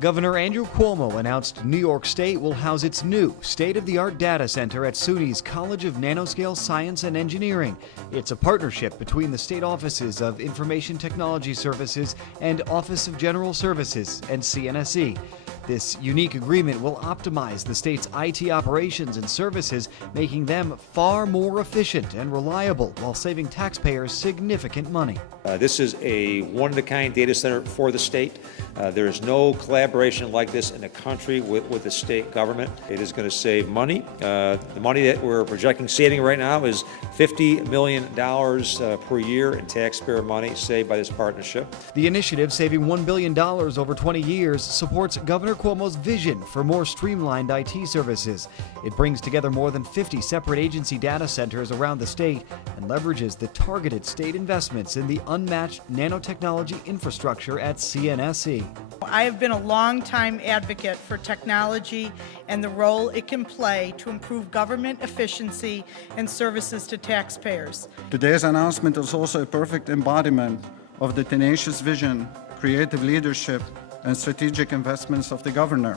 Governor Andrew Cuomo announced New York State will house its new state-of-the-art data center at SUNY's College of Nanoscale Science and Engineering. It's a partnership between the state offices of Information Technology Services and Office of General Services and CNSE. This unique agreement will optimize the state's IT operations and services, making them far more efficient and reliable while saving taxpayers significant money. This is a one-of-a-kind data center for the state. There is no collaboration like this in the country with the state government. It is going to save money. The money that we're projecting saving right now is $50 million per year in taxpayer money saved by this partnership. The initiative, saving $1 billion over 20 years, supports Governor Cuomo's vision for more streamlined IT services. It brings together more than 50 separate agency data centers around the state and leverages the targeted state investments in the unmatched nanotechnology infrastructure at CNSE. I have been a long-time advocate for technology and the role it can play to improve government efficiency and services to taxpayers. Today's announcement is also a perfect embodiment of the tenacious vision, creative leadership, and strategic investments of the governor,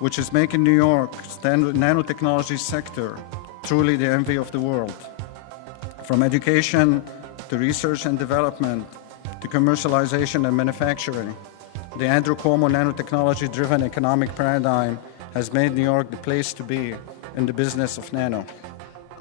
which is making New York's nanotechnology sector truly the envy of the world. From education to research and development to commercialization and manufacturing, the Andrew Cuomo nanotechnology-driven economic paradigm has made New York the place to be in the business of nano.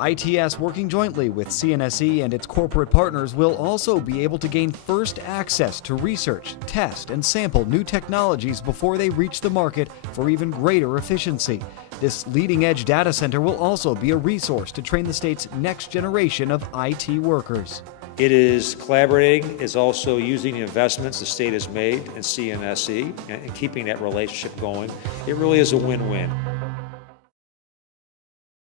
ITS, working jointly with CNSE and its corporate partners, will also be able to gain first access to research, test, and sample new technologies before they reach the market for even greater efficiency. This leading-edge data center will also be a resource to train the state's next generation of IT workers. It is collaborating, is also using the investments the state has made in CNSE and keeping that relationship going. It really is a win-win.